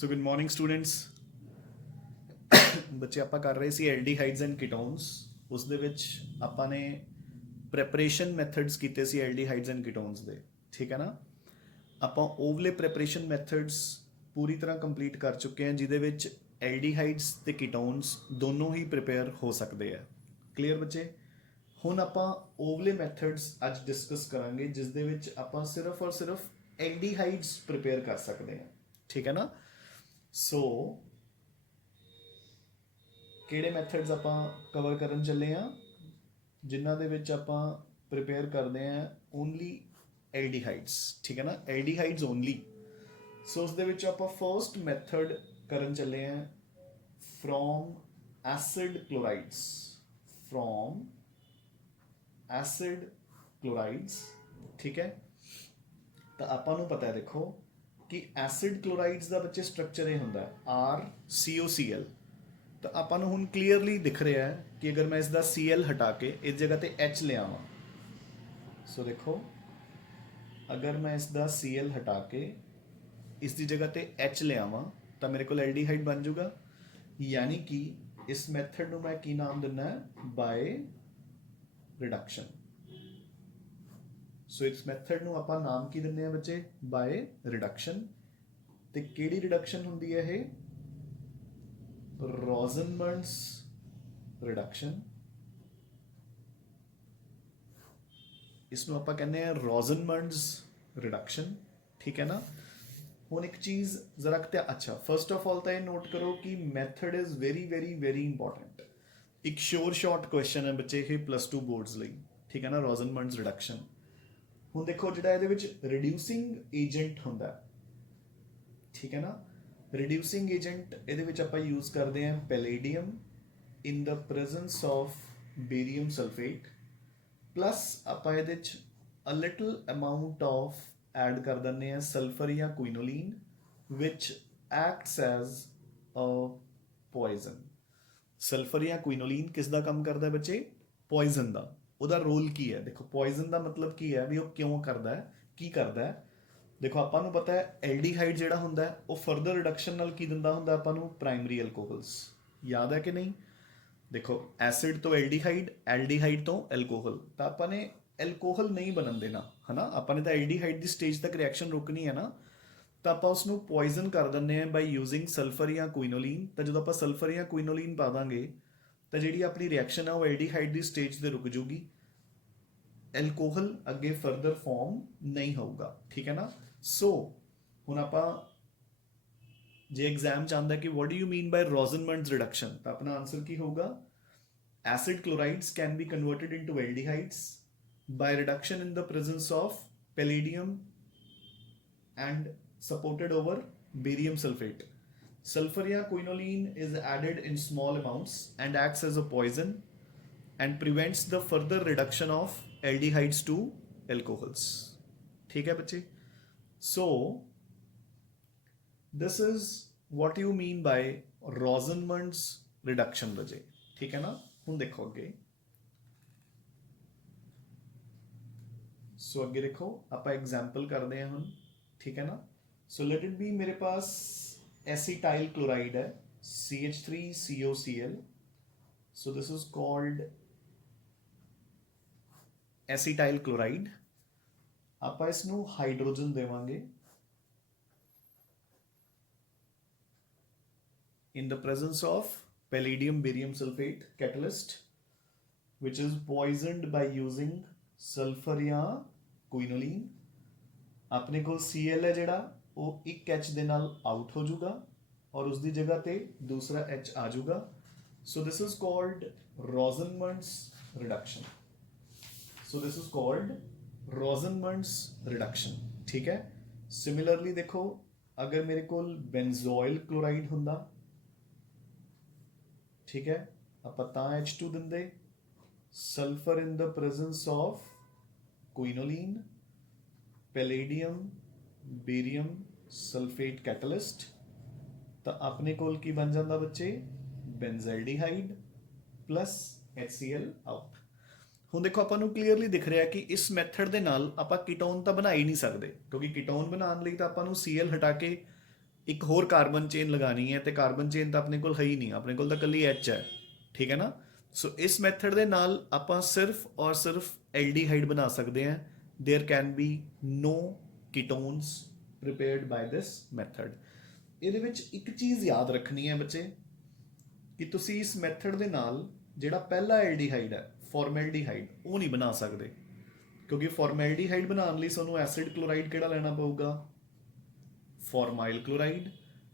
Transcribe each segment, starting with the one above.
So good morning students. ਬੱਚੇ ਆਪਾਂ ਕਰ ਰਹੇ ਸੀ ਐਲਡੀਹਾਈਡਸ ਐਂਡ ਕੀਟੋਨਸ। ਉਸ ਦੇ ਵਿੱਚ ਆਪਾਂ ਨੇ ਪ੍ਰੈਪਰੇਸ਼ਨ ਮੈਥਡਸ ਕੀਤੇ ਸੀ ਐਲਡੀਹਾਈਡਸ ਐਂਡ ਕੀਟੋਨਸ ਦੇ, ਠੀਕ ਹੈ ਨਾ। ਆਪਾਂ ਓਵਲੇ ਪ੍ਰੈਪਰੇਸ਼ਨ ਮੈਥਡਸ ਪੂਰੀ ਤਰ੍ਹਾਂ ਕੰਪਲੀਟ ਕਰ ਚੁੱਕੇ ਹਾਂ, ਜਿਹਦੇ ਵਿੱਚ ਐਲਡੀਹਾਈਡਸ ਤੇ ਕੀਟੋਨਸ ਦੋਨੋਂ ਹੀ ਪ੍ਰਿਪੇਅਰ ਹੋ ਸਕਦੇ ਆ। ਕਲੀਅਰ ਬੱਚੇ। ਹੁਣ ਆਪਾਂ ਓਵਲੇ ਮੈਥਡਸ ਅੱਜ ਡਿਸਕਸ ਕਰਾਂਗੇ, ਜਿਸ ਦੇ ਵਿੱਚ ਆਪਾਂ ਸਿਰਫ ਔਰ ਸਿਰਫ ਐਲਡੀਹਾਈਡਸ ਪ੍ਰਿਪੇਅਰ ਕਰ ਸਕਦੇ ਹਾਂ, ਠੀਕ ਹੈ ਨਾ। ਸੋ ਕਿਹੜੇ ਮੈਥਡਸ ਆਪਾਂ ਕਵਰ ਕਰਨ ਚੱਲੇ ਆ, ਜਿਨ੍ਹਾਂ ਦੇ ਵਿੱਚ ਆਪਾਂ ਪ੍ਰਿਪੇਅਰ ਕਰਦੇ ਆ ਓਨਲੀ ਐਲਡੀਹਾਈਡਸ, ਠੀਕ ਹੈ ਨਾ, ਐਲਡੀਹਾਈਡਸ ਓਨਲੀ। ਸੋ ਉਸ ਦੇ ਵਿੱਚ ਆਪਾਂ ਫਰਸਟ ਮੈਥਡ ਕਰਨ ਚੱਲੇ ਆ ਫਰੋਮ ਐਸਿਡ ਕਲੋਰਾਈਡਸ, ਫਰੋਮ ਐਸਿਡ ਕਲੋਰਾਈਡਸ, ਠੀਕ ਹੈ। ਤਾਂ ਆਪਾਂ ਨੂੰ ਪਤਾ ਹੈ, ਦੇਖੋ ਕਿ ਐਸਿਡ ਕਲੋਰਾਈਡਸ ਦਾ ਬੱਚੇ ਸਟਰਕਚਰ ਇਹ ਹੁੰਦਾ RCOCl। ਤਾਂ ਆਪਾਂ ਨੂੰ ਹੁਣ ਕਲੀਅਰਲੀ ਦਿਖ ਰਿਹਾ ਹੈ ਕਿ ਅਗਰ ਮੈਂ ਇਸ ਦਾ Cl ਹਟਾ ਕੇ ਇਸ ਜਗ੍ਹਾ ਤੇ H ਲਿਆਵਾਂ, ਸੋ ਦੇਖੋ ਅਗਰ ਮੈਂ ਇਸ ਦਾ Cl ਹਟਾ ਕੇ ਇਸ ਦੀ ਜਗ੍ਹਾ ਤੇ H ਲਿਆਵਾਂ ਤਾਂ ਮੇਰੇ ਕੋਲ ਐਲਡੀਹਾਈਡ ਬਣ ਜਾਊਗਾ। ਯਾਨੀ ਕਿ ਇਸ ਮੈਥਡ ਨੂੰ ਮੈਂ ਕੀ ਨਾਮ ਦਿੰਦਾ ਹੈ, ਬਾਏ ਰਿਡਕਸ਼ਨ। ਸੋ ਇਸ ਮੈਥਡ ਨੂੰ ਆਪਾਂ ਨਾਮ ਕੀ ਦਿੰਦੇ ਆ ਬੱਚੇ, ਬਾਏ ਰਿਡਕਸ਼ਨ। ਤੇ ਕਿਹੜੀ ਰਿਡਕਸ਼ਨ ਹੁੰਦੀ ਹੈ ਇਹ, ਰੋਜ਼ਨਮੰਡਸ ਰਿਡਕਸ਼ਨ। ਇਸ ਨੂੰ ਆਪਾਂ ਕਹਿੰਦੇ ਆ ਰੋਜ਼ਨਮੰਡਸ ਰਿਡਕਸ਼ਨ, ਠੀਕ ਹੈ ਨਾ। ਹੁਣ ਇੱਕ ਚੀਜ਼ ਜ਼ਰਾ ਅੱਛਾ, ਫਸਟ ਆਫ ਆਲ ਤਾਂ ਇਹ ਨੋਟ ਕਰੋ ਕਿ method is very very very important. ਇੱਕ ਸ਼ੋਰ ਸ਼ਾਰਟ ਕੁਐਸਚਨ ਹੈ ਬੱਚੇ ਇਹ +2 ਬੋਰਡਸ ਲਈ, ਠੀਕ ਹੈ ਨਾ, ਰੋਜ਼ਨਮੰਡਸ ਰਿਡਕਸ਼ਨ। ਹੁਣ ਦੇਖੋ ਜਿਹੜਾ ਇਹਦੇ ਵਿੱਚ ਰਿਡਿਊਸਿੰਗ ਏਜੰਟ ਹੁੰਦਾ, ਠੀਕ ਹੈ ਨਾ, ਰਿਡਿਊਸਿੰਗ ਏਜੰਟ ਇਹਦੇ ਵਿੱਚ ਆਪਾਂ ਯੂਜ਼ ਕਰਦੇ ਹਾਂ palladium in the presence of barium sulphate, plus ਆਪਾਂ ਇਹਦੇ 'ਚ a little amount of add ਕਰ ਦਿੰਦੇ ਹਾਂ ਸਲਫਰ ਜਾਂ quinoline, which acts as a poison. Sulphur ਜਾਂ ਕੁਇਨੋਲੀਨ ਕਿਸ ਦਾ ਕੰਮ ਕਰਦਾ ਬੱਚੇ, ਪੋਇਜ਼ਨ ਦਾ। ਉਹਦਾ ਰੋਲ ਕੀ ਹੈ, ਦੇਖੋ ਪੋਇਜ਼ਨ ਦਾ ਮਤਲਬ ਕੀ ਹੈ ਵੀ ਉਹ ਕਿਉਂ ਕਰਦਾ ਹੈ, ਕੀ ਕਰਦਾ ਹੈ। ਦੇਖੋ ਆਪਾਂ ਨੂੰ ਪਤਾ ਹੈ ਐਲਡੀਹਾਈਡ ਜਿਹੜਾ ਹੁੰਦਾ ਹੈ ਉਹ ਫਰਦਰ ਰਿਡਕਸ਼ਨ ਨਾਲ ਕੀ ਦਿੰਦਾ ਹੁੰਦਾ ਆਪਾਂ ਨੂੰ, ਪ੍ਰਾਇਮਰੀ ਐਲਕੋਹਲਸ। ਯਾਦ ਹੈ ਕਿ ਨਹੀਂ। ਦੇਖੋ ਐਸਿਡ ਤੋਂ ਐਲਡੀਹਾਈਡ, ਐਲਡੀਹਾਈਡ ਤੋਂ ਐਲਕੋਹਲ, ਤਾਂ ਆਪਾਂ ਨੇ ਐਲਕੋਹਲ ਨਹੀਂ ਬਣਨ ਦੇਣਾ, ਹਨਾ। ਆਪਾਂ ਨੇ ਤਾਂ ਐਲਡੀਹਾਈਡ ਦੀ ਸਟੇਜ ਤੱਕ ਰਿਐਕਸ਼ਨ ਰੋਕਣੀ ਹੈ ਨਾ। ਤਾਂ ਆਪਾਂ ਉਸ ਨੂੰ ਪੋਇਜ਼ਨ ਕਰ ਦਿੰਦੇ ਹਾਂ ਬਾਈ ਯੂਜ਼ਿੰਗ ਸਲਫਰ ਜਾਂ ਕੁਇਨੋਲੀਨ। ਤਾਂ ਜਦੋਂ ਆਪਾਂ ਸਲਫਰ ਜਾਂ ਕੁਇਨੋਲੀਨ ਪਾ ਦਾਂਗੇ ਤਾਂ ਜਿਹੜੀ ਆਪਣੀ ਰਿਐਕਸ਼ਨ ਹੈ ਉਹ ਐਲਡੀਹਾਈਡ ਦੀ ਸਟੇਜ ਤੇ ਰੁਕ ਜੂਗੀ, ਐਲਕੋਹਲ ਅੱਗੇ ਫਰਦਰ ਫਾਰਮ ਨਹੀਂ ਹੋਊਗਾ, ਠੀਕ ਹੈ ਨਾ। ਸੋ ਹੁਣ ਆਪਾਂ ਜੇ ਐਗਜ਼ਾਮ ਚਾਹੁੰਦਾ ਕਿ what do you mean by Rosenmund's reduction, ਤਾਂ ਆਪਣਾ ਆਨਸਰ ਕੀ ਹੋਊਗਾ, acid chlorides can be converted into aldehydes by reduction in the presence of palladium and supported over barium sulfate. Sulfur या quinoline is added in small amounts and acts as a poison and prevents the further reduction of aldehydes to alcohols. ठीक है बच्चे। So this is what you mean by Rosenmund's reduction बच्चे, ठीक है ना। ਹੁਣ ਦੇਖੋ ਅੱਗੇ, ਸੋ ਅੱਗੇ ਦੇਖੋ ਆਪਾਂ ਐਗਜ਼ਾਮਪਲ ਕਰਦੇ ਹਾਂ ਹੁਣ, ਠੀਕ ਹੈ ਨਾ। ਸੋ ਲੈਟ ਇਟ ਬੀ, ਮੇਰੇ ਪਾਸ ਐਸੀਟਾਈਲ ਕਲੋਰਾਈਡ ਹੈ CH3COCl। So this is called acetyl chloride. ਆਪਾਂ ਇਸ ਨੂੰ ਹਾਈਡਰੋਜਨ ਦੇਵਾਂਗੇ in the presence of palladium barium sulfate catalyst, which is poisoned by using sulfur या quinoline। ਆਪਣੇ ਕੋਲ Cl ਹੈ ਜਿਹੜਾ ਉਹ ਇੱਕ H ਦੇ ਨਾਲ ਆਊਟ ਹੋ ਜਾਊਗਾ ਔਰ ਉਸ ਦੀ ਜਗ੍ਹਾ ਤੇ ਦੂਸਰਾ H ਆ ਜਾਊਗਾ। So this is called Rosenmund's reduction. So this is called Rosenmund's reduction, ਠੀਕ ਹੈ। ਸਿਮਿਲਰਲੀ ਦੇਖੋ ਅਗਰ ਮੇਰੇ ਕੋਲ ਬੈਂਜ਼ੋਇਲ ਕਲੋਰਾਈਡ ਹੁੰਦਾ, ठीक है, ਆਪਾਂ ਤਾਂ H2 ਦਿੰਦੇ, sulphur in the presence of quinoline, palladium barium sulphate catalyst, ਤਾਂ ਆਪਣੇ ਕੋਲ ਕੀ ਬਣ ਜਾਂਦਾ ਬੱਚੇ, ਬੈਂਜ਼ੈਲਡੀਹਾਈਡ ਪਲੱਸ HCl ਆਊਟ। ਹੁਣ ਦੇਖੋ ਆਪਾਂ ਨੂੰ ਕਲੀਅਰਲੀ ਦਿਖ ਰਿਹਾ ਕਿ ਇਸ ਮੈਥਡ ਦੇ ਨਾਲ ਆਪਾਂ ਕੀਟੋਨ ਤਾਂ ਬਣਾ ਹੀ ਨਹੀਂ ਸਕਦੇ, ਕਿਉਂਕਿ ਕੀਟੋਨ ਬਣਾਉਣ ਲਈ ਤਾਂ ਆਪਾਂ ਨੂੰ Cl ਹਟਾ ਕੇ ਇੱਕ ਹੋਰ ਕਾਰਬਨ ਚੇਨ ਲਗਾਣੀ ਹੈ ਤੇ ਕਾਰਬਨ ਚੇਨ ਤਾਂ ਆਪਣੇ ਕੋਲ ਹੈ ਹੀ ਨਹੀਂ, ਆਪਣੇ ਕੋਲ ਤਾਂ ਇਕੱਲੀ H ਹੈ, ਠੀਕ ਹੈ ਨਾ। ਸੋ ਇਸ ਮੈਥਡ ਦੇ ਨਾਲ ਆਪਾਂ ਸਿਰਫ ਔਰ ਸਿਰਫ ਐਲਡੀਹਾਈਡ ਬਣਾ ਸਕਦੇ ਹਾਂ। There can be no ketones prepared by this method. ਇਹਦੇ ਵਿੱਚ ਇੱਕ ਚੀਜ਼ ਯਾਦ ਰੱਖਣੀ ਹੈ ਬੱਚੇ ਕਿ ਤੁਸੀਂ ਇਸ ਮੈਥਡ ਦੇ ਨਾਲ ਜਿਹੜਾ ਪਹਿਲਾ ਐਲਡੀਹਾਈਡ ਹੈ ਫਾਰਮੈਲਡੀਹਾਈਡ ਉਹ ਨਹੀਂ ਬਣਾ ਸਕਦੇ, ਕਿਉਂਕਿ ਫਾਰਮੈਲਡੀਹਾਈਡ ਬਣਾਉਣ ਲਈ ਸਾਨੂੰ ਐਸਿਡ ਕਲੋਰਾਈਡ ਕਿਹੜਾ ਲੈਣਾ ਪਊਗਾ, ਫਾਰਮਾਈਲ ਕਲੋਰਾਈਡ।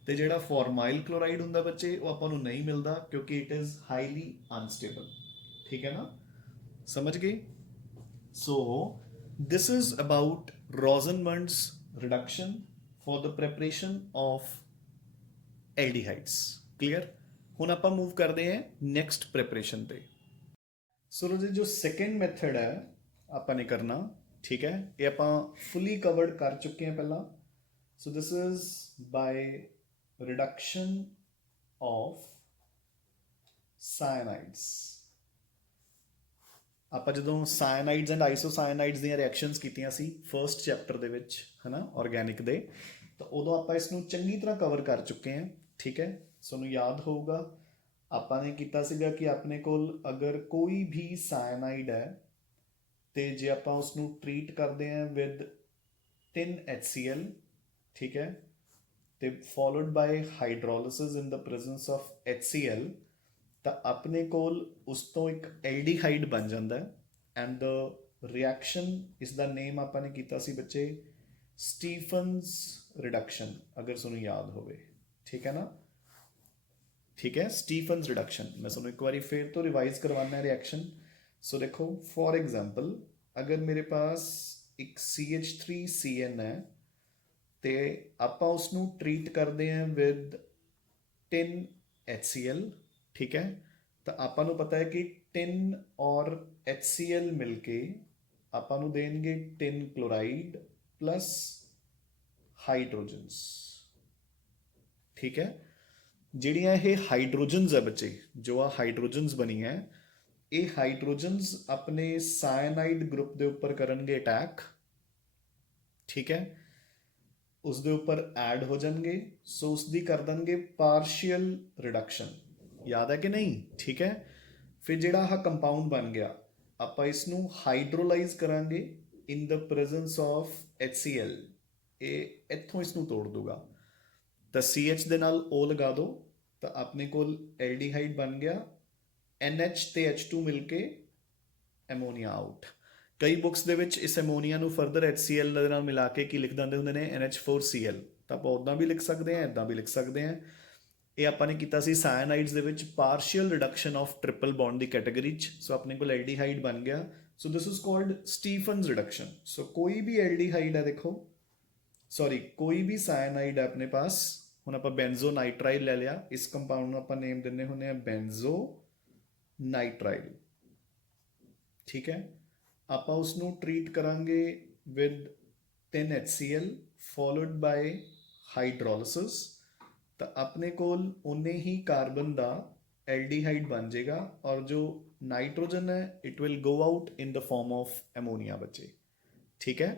ਤੇ ਜਿਹੜਾ ਫਾਰਮਾਈਲ ਕਲੋਰਾਈਡ ਹੁੰਦਾ ਬੱਚੇ ਉਹ ਆਪਾਂ ਨੂੰ ਨਹੀਂ ਮਿਲਦਾ ਕਿਉਂਕਿ ਇਟ ਇਜ਼ ਹਾਈਲੀ ਅਨਸਟੇਬਲ, ਠੀਕ ਹੈ ਨਾ, ਸਮਝ ਗਏ। ਸੋ this is about Rosenmund's reduction for the preparation of aldehydes, clear। ਹੁਣ ਆਪਾਂ मूव ਕਰਦੇ हैं next preparation ਤੇ। ਸੋ ਜੀ ਜੋ second method ਹੈ ਆਪਾਂ ਨੇ ਕਰਨਾ, ਠੀਕ ਹੈ, ਇਹ ਆਪਾਂ fully covered ਕਰ ਚੁੱਕੇ ਹਾਂ ਪਹਿਲਾਂ। so this is by reduction of cyanides। ਆਪਾਂ ਜਦੋਂ ਸਾਇਨਾਈਡਸ ਐਂਡ ਆਈਸੋਸਾਇਨਾਈਡਸ ਦੀਆਂ ਰਿਐਕਸ਼ਨਸ ਕੀਤੀਆਂ ਸੀ ਫਰਸਟ ਚੈਪਟਰ ਦੇ ਵਿੱਚ, ਹੈ ਨਾ, ਆਰਗੈਨਿਕ ਦੇ, ਤਾਂ ਉਦੋਂ ਆਪਾਂ ਇਸ ਨੂੰ ਚੰਗੀ ਤਰ੍ਹਾਂ ਕਵਰ ਕਰ ਚੁੱਕੇ ਹਾਂ, ਠੀਕ ਹੈ। ਤੁਹਾਨੂੰ ਯਾਦ ਹੋਊਗਾ ਆਪਾਂ ਨੇ ਕੀਤਾ ਸੀਗਾ ਕਿ ਆਪਣੇ ਕੋਲ ਅਗਰ ਕੋਈ ਵੀ ਸਾਇਨਾਈਡ ਹੈ ਤੇ ਜੇ ਆਪਾਂ ਉਸ ਨੂੰ ਟਰੀਟ ਕਰਦੇ ਹਾਂ ਵਿਦ 10HCl, ਠੀਕ ਹੈ, ਤੇ followed by ਹਾਈਡਰੋਲਿਸਿਸ in the presence of HCl, ਤਾਂ ਆਪਣੇ ਕੋਲ ਉਸ ਤੋਂ ਇੱਕ ਐਲਡੀਹਾਈਡ ਬਣ ਜਾਂਦਾ ਹੈ। ਐਂਡ ਦ ਰਿਐਕਸ਼ਨ ਇਸ ਦਾ ਨੇਮ ਆਪਾਂ ਨੇ ਕੀਤਾ ਸੀ ਬੱਚੇ ਸਟੀਫਨਸ ਰਿਡਕਸ਼ਨ, ਅਗਰ ਤੁਹਾਨੂੰ ਯਾਦ ਹੋਵੇ, ਠੀਕ ਹੈ ਨਾ, ਠੀਕ ਹੈ, ਸਟੀਫਨਸ ਰਿਡਕਸ਼ਨ। ਮੈਂ ਤੁਹਾਨੂੰ ਇੱਕ ਵਾਰੀ ਫਿਰ ਤੋਂ ਰਿਵਾਈਜ਼ ਕਰਵਾਉਣਾ ਰਿਐਕਸ਼ਨ। ਸੋ ਦੇਖੋ ਫॉर एग्जांपल अगर मेरे पास एक CH3CN है ਤੇ ਆਪਾਂ ਉਸ ਨੂੰ ਟਰੀਟ ਕਰਦੇ ਹਾਂ ਵਿਦ 10HCl, ਠੀਕ ਹੈ, ਤਾਂ ਆਪਾਂ ਨੂੰ ਪਤਾ ਹੈ ਕਿ 10 ਔਰ HCl ਮਿਲ ਕੇ ਆਪਾਂ ਨੂੰ ਦੇਣਗੇ 10 ਕਲੋਰਾਈਡ ਪਲਸ ਹਾਈਡਰੋਜਨਸ, ਠੀਕ ਹੈ। ਜਿਹੜੀਆਂ ਇਹ ਹਾਈਡਰੋਜਨਸ ਹੈ ਬੱਚੇ, ਜੋ ਆ ਹਾਈਡਰੋਜਨਸ ਬਣੀ ਹੈ, ਇਹ ਹਾਈਡਰੋਜਨਸ ਆਪਣੇ ਸਾਇਨਾਈਡ ਗਰੁੱਪ ਦੇ ਉੱਪਰ ਕਰਨਗੇ ਅਟੈਕ, ਠੀਕ ਹੈ, ਉਸ ਦੇ ਉੱਪਰ ਐਡ ਹੋ ਜਾਣਗੇ। ਸੋ ਉਸ ਦੀ ਕਰ ਦੇਣਗੇ ਪਾਰਸ਼ੀਅਲ ਰਿਡਕਸ਼ਨ, ਯਾਦ ਹੈ ਕਿ ਨਹੀਂ, ਠੀਕ ਹੈ। ਫਿਰ ਜਿਹੜਾ ਆਹ ਕੰਪਾਊਂਡ ਬਣ ਗਿਆ ਆਪਾਂ ਇਸ ਨੂੰ ਹਾਈਡਰੋਲਾਈਜ਼ ਕਰਾਂਗੇ ਇਨ ਦ ਪ੍ਰੈਜ਼ੈਂਸ ਆਫ HCl, ਇਹ ਇੱਥੋਂ ਇਸ ਨੂੰ ਤੋੜ ਦੂਗਾ, ਤਾਂ CH ਦੇ ਨਾਲ O ਲਗਾ ਦਿਓ, ਤਾਂ ਆਪਣੇ ਕੋਲ ਐਲਡੀਹਾਈਡ ਬਣ ਗਿਆ। NH ਤੇ H2 ਮਿਲ ਕੇ ਐਮੋਨੀਆ ਆਊਟ। ਕਈ ਬੁੱਕਸ ਦੇ ਵਿੱਚ ਇਸ ਐਮੋਨੀਆ ਨੂੰ ਫਰਦਰ HCl ਦੇ ਨਾਲ ਮਿਲਾ ਕੇ ਕੀ ਲਿਖ ਦਿੰਦੇ ਹੁੰਦੇ ਨੇ, NH4Cl, ਤਾਂ ਆਪਾਂ ਉੱਦਾਂ ਵੀ ਲਿਖ ਸਕਦੇ ਹਾਂ, ਇੱਦਾਂ ਵੀ ਲਿਖ ਸਕਦੇ ਹਾਂ। ਇਹ ਆਪਾਂ ਨੇ ਕੀਤਾ ਸੀ ਸਾਇਨਾਈਡਸ ਦੇ ਵਿੱਚ partial reduction of triple bond ਦੀ ਕੈਟਾਗਰੀ 'ਚ। ਸੋ ਆਪਣੇ ਕੋਲ ਐਲਡੀਹਾਈਡ ਬਣ ਗਿਆ। So this is called Stephen's reduction. So ਕੋਈ ਵੀ ਐਲਡੀਹਾਈਡ ਹੈ, ਦੇਖੋ ਸੌਰੀ ਕੋਈ ਵੀ ਸਾਇਨਾਈਡ ਹੈ ਆਪਣੇ ਪਾਸ, ਹੁਣ ਆਪਾਂ ਬੈਂਜ਼ੋ ਨਾਈਟਰਾਈਲ ਲੈ ਲਿਆ, ਇਸ ਕੰਪਾਊਂਡ ਨੂੰ ਆਪਾਂ ਨੇਮ ਦਿੰਦੇ ਹੁੰਦੇ ਆ ਬੈਂਜ਼ੋ ਨਾਈਟਰਾਈਲ, ਠੀਕ ਹੈ। ਆਪਾਂ ਉਸ ਨੂੰ ਟਰੀਟ ਕਰਾਂਗੇ ਵਿਦ 10HCl ਫੋਲੋਡ ਬਾਈ ਹਾਈਡਰੋਲਿਸਿਸ, ਤਾਂ ਆਪਣੇ ਕੋਲ ਉਨੇ ਹੀ ਕਾਰਬਨ ਦਾ ਐਲਡੀਹਾਈਡ ਬਣ ਜਾਏਗਾ ਔਰ ਜੋ ਨਾइट्रोजन है it will go out in the form of ammonia बच्चे, ठीक है,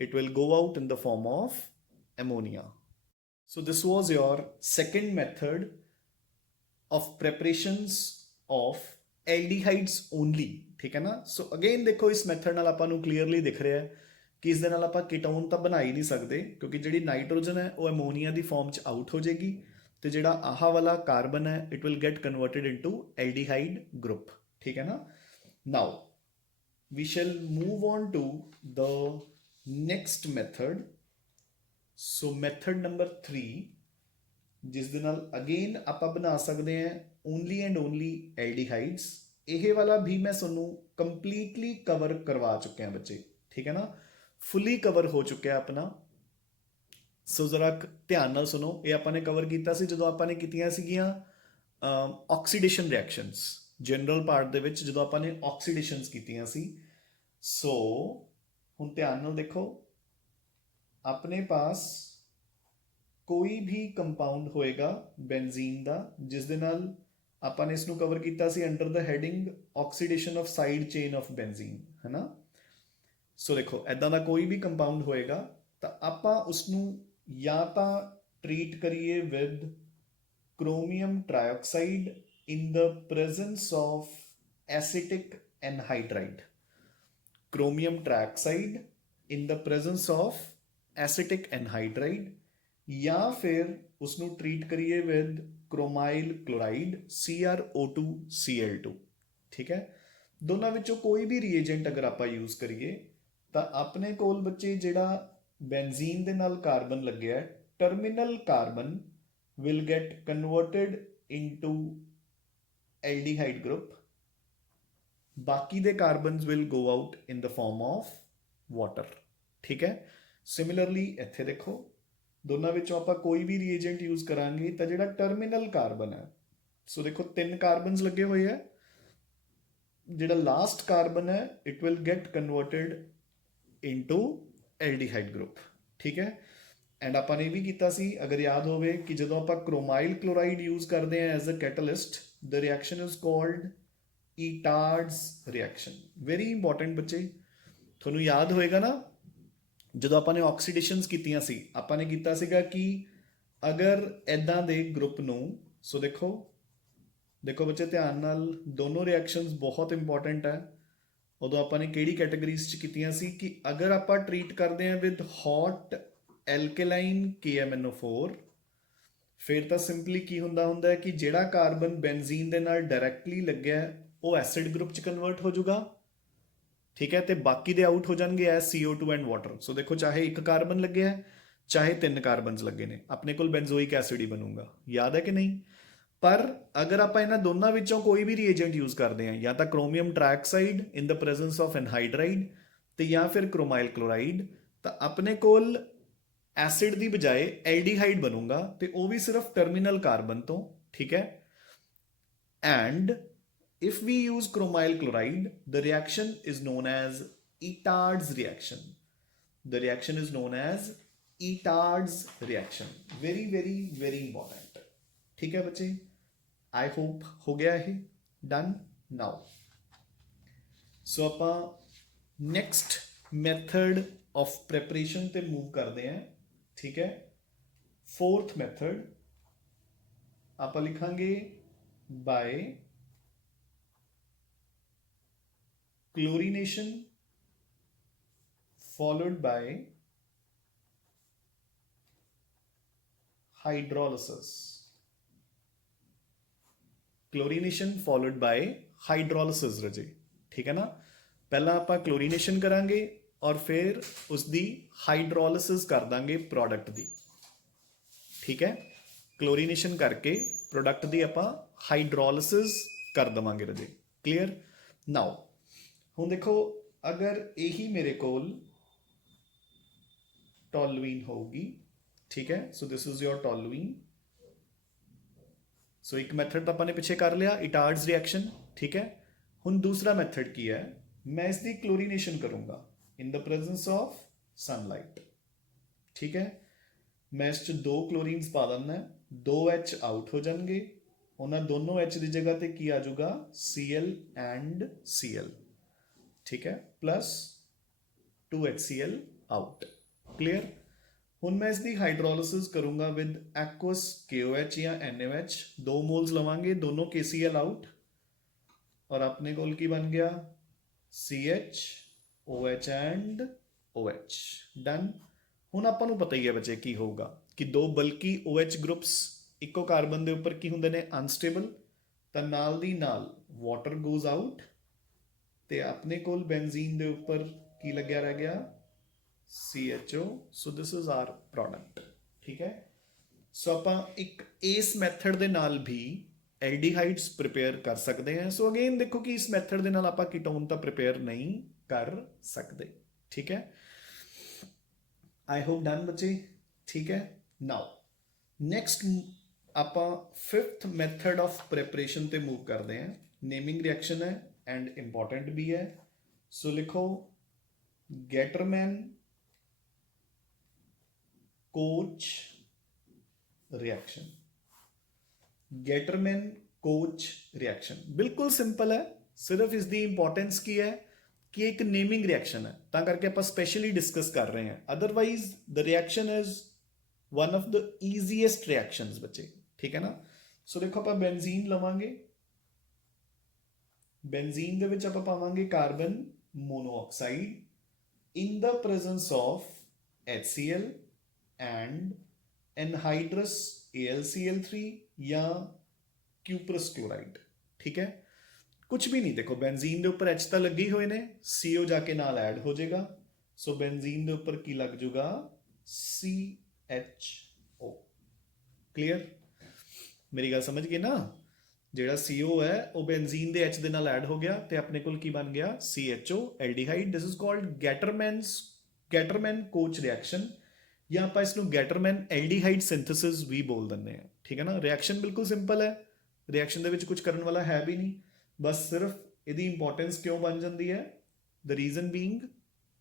it will go out in the form of ammonia. So this was your second method of preparations of aldehydes only, ठीक है ना। So again देखो इस method ਨਾਲ ਆਪਾਂ ਨੂੰ clearly ਦਿਖ ਰਿਹਾ ਹੈ ਕਿ ਇਸ ਦੇ ਨਾਲ ਆਪਾਂ ਕੀਟੋਨ ਤਾਂ ਬਣਾ ਹੀ ਨਹੀਂ ਸਕਦੇ ਕਿਉਂਕਿ ਜਿਹੜੀ ਨਾइट्रोजन ਹੈ ਉਹ ਐਮੋਨੀਆ ਦੀ ਫਾਰਮ 'ਚ ਆਊਟ ਹੋ ਜਾਏਗੀ ਤੇ ਜਿਹੜਾ ਆਹ ਵਾਲਾ ਕਾਰਬਨ ਹੈ it will get converted into aldehyde group, ਠੀਕ ਹੈ ਨਾ। ਨਾਓ we shall move on to the next method. So method number 3 ਜਿਸ ਦੇ ਨਾਲ again ਆਪਾਂ ਬਣਾ ਸਕਦੇ ਹਾਂ only and only aldehydes। ਇਹ ਵਾਲਾ ਵੀ ਮੈਂ ਤੁਹਾਨੂੰ completely cover ਕਰਵਾ ਚੁੱਕਿਆ ਬੱਚੇ, ਠੀਕ ਹੈ ਨਾ, ਫੁੱਲੀ ਕਵਰ ਹੋ ਚੁੱਕਿਆ ਆਪਣਾ। ਸੋ ਜ਼ਰਾ ਧਿਆਨ ਨਾਲ ਸੁਣੋ, ਇਹ ਆਪਾਂ ਨੇ ਕਵਰ ਕੀਤਾ ਸੀ ਜਦੋਂ ਆਪਾਂ ਨੇ ਕੀਤੀਆਂ ਸੀਗੀਆਂ ਆਕਸੀਡੇਸ਼ਨ ਰਿਐਕਸ਼ਨਸ, ਜਨਰਲ ਪਾਰਟ ਦੇ ਵਿੱਚ ਜਦੋਂ ਆਪਾਂ ਨੇ ਆਕਸੀਡੇਸ਼ਨਸ ਕੀਤੀਆਂ ਸੀ। ਸੋ ਹੁਣ ਧਿਆਨ ਨਾਲ ਦੇਖੋ, ਆਪਣੇ ਪਾਸ ਕੋਈ ਵੀ ਕੰਪਾਊਂਡ ਹੋਏਗਾ ਬੈਂਜ਼ੀਨ ਦਾ ਜਿਸ ਦੇ ਨਾਲ ਆਪਾਂ ਨੇ ਇਸ ਨੂੰ ਕਵਰ ਕੀਤਾ ਸੀ under the heading oxidation of side chain of benzene, ਹੈ ਨਾ। ਸੋ ਦੇਖੋ ਇੱਦਾਂ ਦਾ ਕੋਈ ਵੀ ਕੰਪਾਊਂਡ ਹੋਏਗਾ ਤਾਂ ਆਪਾਂ ਉਸ ਨੂੰ ਜਾਂ ਤਾਂ ट्रीट करिए with chromium trioxide in the presence of acetic anhydride. Chromium trioxide in the presence of acetic anhydride, या फिर उसनों ट्रीट करिए विद क्रोमाइल क्लोराइड CrO2Cl2। ठीक है, दोनों विचों कोई भी रीएजेंट अगर आप यूज करिए ਤਾਂ ਆਪਣੇ ਕੋਲ ਬੱਚੇ ਜਿਹੜਾ ਬੈਂਜ਼ੀਨ ਦੇ ਨਾਲ ਕਾਰਬਨ ਲੱਗਿਆ, terminal carbon will get converted into aldehyde group, बाकी दे carbons will go out in the form of water. ठीक है, सिमिलरली इत्थे देखो दोनों विचों आपां कोई भी रीएजेंट यूज करांगे तो जिहड़ा टर्मिनल कार्बन है, सो देखो 3 कार्बन्स लगे हुए है, जिहड़ा लास्ट कार्बन है it will get converted into aldehyde group. ठीक है, एंड आपां ने भी कीता सी, अगर याद होवे कि जदों आपां क्रोमाइल क्लोराइड यूज करते हैं as a catalyst, the reaction is called Etard's reaction. Very important बच्चे, ਤੁਹਾਨੂੰ याद होएगा ना ਜਦੋਂ ਆਪਾਂ ਨੇ ਆਕਸੀਡੇਸ਼ਨਸ ਕੀਤੀਆਂ ਸੀ, ਆਪਾਂ ਨੇ ਕੀਤਾ ਸੀਗਾ ਕਿ ਅਗਰ ਇਦਾਂ ਦੇ ਗਰੁੱਪ ਨੂੰ, ਸੋ ਦੇਖੋ ਬੱਚੇ ਧਿਆਨ ਨਾਲ, ਦੋਨੋਂ ਰਿਐਕਸ਼ਨਸ ਬਹੁਤ ਇੰਪੋਰਟੈਂਟ ਹੈ। ਉਦੋਂ ਆਪਾਂ ਨੇ ਕਿਹੜੀ ਕੈਟਾਗਰੀਜ਼ 'ਚ ਕੀਤੀਆਂ ਸੀ ਕਿ ਅਗਰ ਆਪਾਂ ਟਰੀਟ ਕਰਦੇ ਹਾਂ ਵਿਦ ਹੌਟ ਐਲਕੇਲਾਈਨ KMnO4, ਫਿਰ ਤਾਂ ਸਿੰਪਲੀ ਕੀ ਹੁੰਦਾ ਹੈ ਕਿ ਜਿਹੜਾ ਕਾਰਬਨ ਬੈਂਜ਼ੀਨ ਦੇ ਨਾਲ ਡਾਇਰੈਕਟਲੀ ਲੱਗਿਆ ਉਹ ਐਸਿਡ ਗਰੁੱਪ 'ਚ ਕਨਵਰਟ ਹੋ ਜਾਊਗਾ। ਠੀਕ ਹੈ, ਤੇ ਬਾਕੀ ਦੇ ਆਊਟ ਹੋ ਜਾਣਗੇ ਐਸ CO2 ਐਂਡ ਵਾਟਰ। ਸੋ ਦੇਖੋ ਚਾਹੇ ਇੱਕ ਕਾਰਬਨ ਲੱਗਿਆ ਚਾਹੇ 3 ਕਾਰਬਨਸ ਲੱਗੇ ਨੇ, ਆਪਣੇ ਕੋਲ ਬੈਂਜ਼ੋਇਕ ਐਸਿਡ ਹੀ ਬਣੂਗਾ। ਯਾਦ ਹੈ ਕਿ ਨਹੀਂ? ਪਰ ਅਗਰ ਆਪਾਂ ਇਹਨਾਂ ਦੋਨਾਂ ਵਿੱਚੋਂ ਕੋਈ ਵੀ ਰੀਏਜੈਂਟ ਯੂਜ਼ ਕਰਦੇ ਹਾਂ, ਜਾਂ ਤਾਂ chromium trioxide in the presence of anhydride ਤੇ ਜਾਂ ਫਿਰ ਕ੍ਰੋਮਾਈਲ ਕਲੋਰਾਈਡ, ਤਾਂ ਆਪਣੇ ਕੋਲ ਐਸਿਡ ਦੀ ਬਜਾਏ ਐਲਡੀਹਾਈਡ ਬਣੂਗਾ, ਤੇ ਉਹ ਵੀ ਸਿਰਫ ਟਰਮੀਨਲ ਕਾਰਬਨ ਤੋਂ। ਠੀਕ ਹੈ, and if we use chromyl chloride, the reaction is known as Itard's reaction. The reaction is known as Itard's reaction. Very very very important. ठीक है बच्चे, I hope हो गया है, done now. So ਆਪਾਂ next method of preparation ਤੇ move ਕਰਦੇ हैं। ठीक है, fourth method ਆਪਾਂ ਲਿਖਾਂਗੇ by chlorination followed by hydrolysis. Chlorination followed by hydrolysis रजे। ठीक है ना, पहला आप क्लोरीनेशन करांगे और फिर उसकी हाइड्रोलिसिस कर देंगे प्रोडक्ट दी। ठीक है, क्लोरीनेशन करके प्रोडक्ट दी आप हाइड्रोलिसिस कर देवांगे रजे। क्लीयर? नाउ ਹੁਣ ਦੇਖੋ, अगर यही मेरे कोल टॉलुइन होगी, ठीक है, so this is your toluene. सो एक मैथड तो अपने पिछे कर लिया, इटार्ड्स रिएक्शन। ठीक है, हुण दूसरा मैथड की है, मैं इसकी क्लोरीनेशन करूंगा in the presence of sunlight. ठीक है, मैं इस 2 क्लोरीन्स पा देना, 2 H आउट हो जाएंगे, उन्होंने दोनों H की जगह पर की आ जाऊगा Cl एंड Cl। ठीक है, प्लस 2 HCl आउट। क्लियर? हुण मैं इसकी हाइड्रोलिसिस करूंगा विद एक्वस KOH या NaOH, 2 मोल्स लवांगे, दोनों KCl आउट, और अपने कोल की बन गया CH OH and OH। Done. हुण आपां नूं पता ही है बच्चे की होगा कि 2 बल्कि OH ग्रुप्स इको कार्बन के उपर की हुंदे ने अनस्टेबल, तो नाल दी नाल वाटर गोज आउट, ते अपने कोल बेंजीन दे ऊपर की लग्या रह गया CHO। So this is our product. ठीक है, सो आप एक इस मैथड दे नाल भी एल्डिहाइड्स प्रिपेयर कर सकते हैं। सो अगेन देखो कि इस मैथड दे नाल आप कीटोन तो प्रिपेयर नहीं कर सकते। ठीक है, आई होप डन बच्चे। ठीक है, नाउ नेक्स्ट आप 5th मैथड ऑफ प्रिपरेशन ते मूव करते हैं। नेमिंग रिएक्शन है एंड इंपॉर्टेंट भी है। सो लिखो Gattermann coach reaction. Gattermann coach reaction बिल्कुल सिंपल है, सिर्फ इसकी इंपॉर्टेंस की है कि एक नेमिंग रिएक्शन है, ता करके आप स्पेशली डिस्कस कर रहे हैं। Otherwise the reaction is one of the easiest reactions बच्चे, ठीक है ना। सो देखो ਆਪਾਂ ਬੈਂਜ਼ੀਨ ਲਵਾਂਗੇ, ਬੈਂਜ਼ੀਨ ਦੇ ਵਿੱਚ ਆਪਾਂ ਪਾਵਾਂਗੇ carbon monoxide in the presence of HCl and anhydrous AlCl3 या cuprous chloride, ठीक है। कुछ भी नहीं, देखो बेंजीन ਦੇ ਉੱਪਰ H ਤਾਂ ਲੱਗੇ ਹੋਏ ਨੇ, CO ਜਾ ਕੇ ਨਾਲ ਐਡ ਹੋ ਜਾਏਗਾ, ਸੋ ਬੈਂਜ਼ੀਨ ਦੇ ਉੱਪਰ ਕੀ ਲੱਗ ਜਾਊਗਾ CHO। ਕਲੀਅਰ, ਮੇਰੀ ਗੱਲ ਸਮਝ ਗਏ ਨਾ। ਜਿਹੜਾ CO ਹੈ ਉਹ ਬੈਂਜ਼ੀਨ ਦੇ H ਦੇ ਨਾਲ ਐਡ ਹੋ ਗਿਆ ਤੇ ਆਪਣੇ ਕੋਲ ਕੀ ਬਣ ਗਿਆ CHO aldehyde. This is called Gattermann Koch reaction, ਜਾਂ ਆਪਾਂ ਇਸ ਨੂੰ ਗੈਟਰਮੈਨ ਐਲਡੀਹਾਈਡ ਸਿੰਥੇਸਿਸ ਵੀ ਬੋਲ ਦਿੰਦੇ ਆ, ਠੀਕ ਹੈ ਨਾ। ਰਿਐਕਸ਼ਨ ਬਿਲਕੁਲ ਸਿੰਪਲ ਹੈ, ਰਿਐਕਸ਼ਨ ਦੇ ਵਿੱਚ ਕੁਝ ਕਰਨ ਵਾਲਾ ਹੈ ਵੀ ਨਹੀਂ, ਬਸ ਸਿਰਫ ਇਹਦੀ ਇੰਪੋਰਟੈਂਸ ਕਿਉਂ ਬਣ ਜਾਂਦੀ ਹੈ, ਦ ਰੀਜ਼ਨ ਬੀਇੰਗ